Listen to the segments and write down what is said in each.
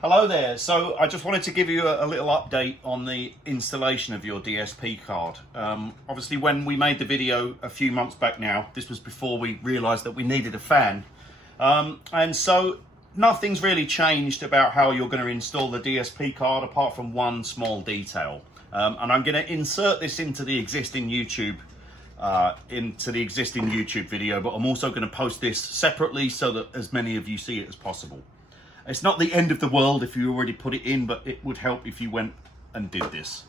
Hello there. So I just wanted to give you a little update on the installation of your DSP card. Obviously when we made the video a few months back now, this was before we realized that we needed a fan. And so nothing's really changed about how you're going to install the DSP card apart from one small detail. And I'm going to insert this into the existing YouTube video, but I'm also going to post this separately so that as many of you see it as possible. It's not the end of the world if you already put it in, but it would help if you went and did this.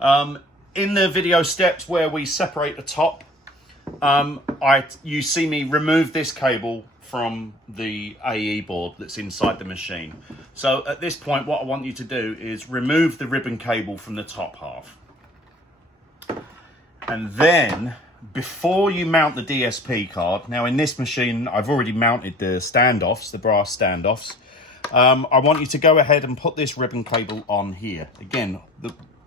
In the video steps where we separate the top, you see me remove this cable from the AE board that's inside the machine. So at this point, what I want you to do is remove the ribbon cable from the top half. And then, before you mount the DSP card, now in this machine, I've already mounted the standoffs, the brass standoffs. I want you to go ahead and put this ribbon cable on here. Again,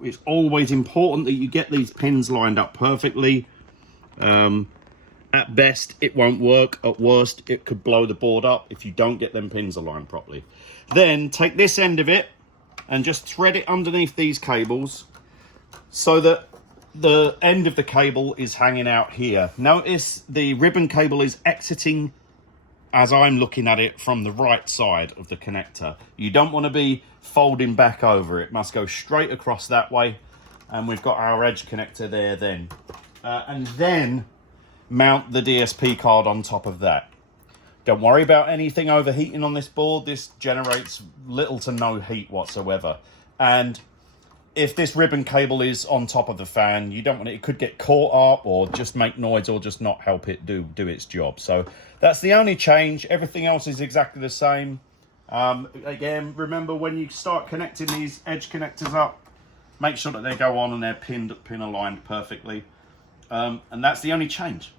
it's always important that you get these pins lined up perfectly. At best, it won't work. At worst, it could blow the board up if you don't get them pins aligned properly. Then take this end of it and just thread it underneath these cables so that the end of the cable is hanging out here. Notice the ribbon cable is exiting as I'm looking at it from the right side of the connector. You don't want to be folding back over. It must go straight across that way. And we've got our edge connector there then. And then mount the DSP card on top of that. Don't worry about anything overheating on this board. This generates little to no heat whatsoever. And if this ribbon cable is on top of the fan, you don't want it. It could get caught up or just make noise or just not help it do its job. So that's the only change. Everything else is exactly the same. Again, remember when you start connecting these edge connectors up, make sure that they go on and they're pin aligned perfectly. And that's the only change.